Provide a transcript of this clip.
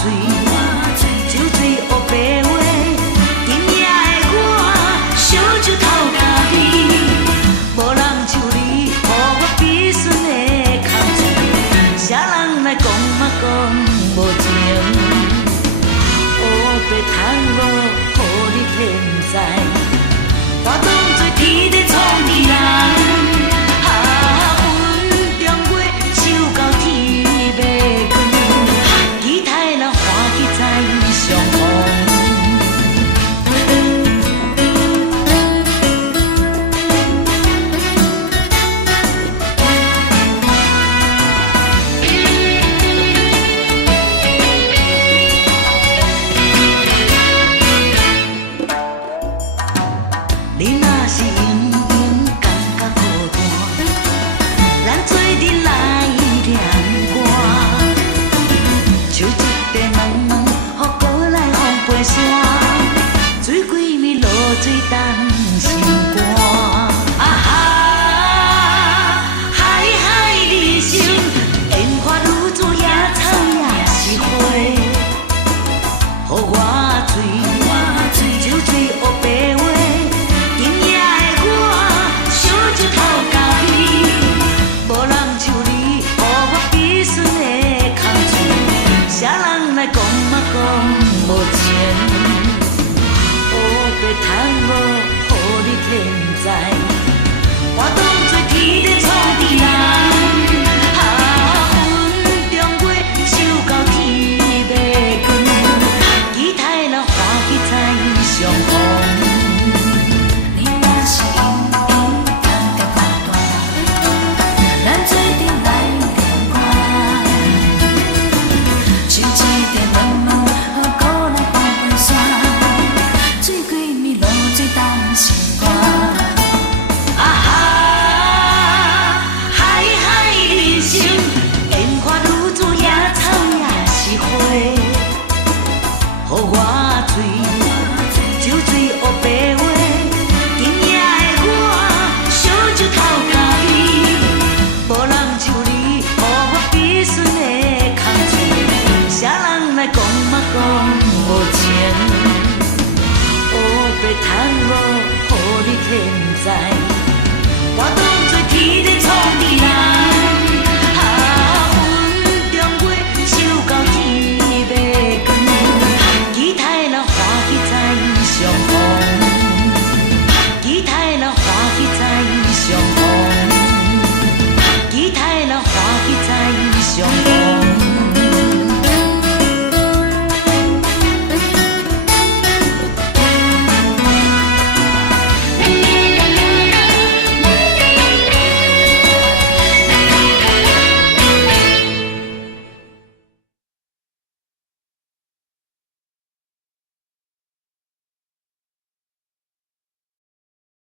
水，酒醉黑白话，今夜的我烧酒头咖啡，无人像你，予我悲酸的空嘴，啥人来讲嘛讲无情，黑白窗户，予你现在，我当作天在创治人。你若是永远感觉孤单，咱做阵来念歌，唱一块茫茫，予过来风飞散，水鬼暝落水当心肝。啊哈，海海人生，烟花愈做野草也是花，予我醉，酒醉黑白话。来讲嘛讲无情，黑白窗户，予你现在，我当作天在创治人。云中月，守到天要光，期待咱欢喜再相逢。你若是永远感觉孤单，咱做阵来念歌。唱一段茫茫，予古来风飞散，水鬼暝落水当心肝。啊哈，海海人生，烟花愈做野草也是花，予我醉，酒醉黑白话，今夜的我烧酒头咖啡，无人像你，予我悲酸的空嘴。啥人来讲嘛讲无情，黑白窗户，予你现在。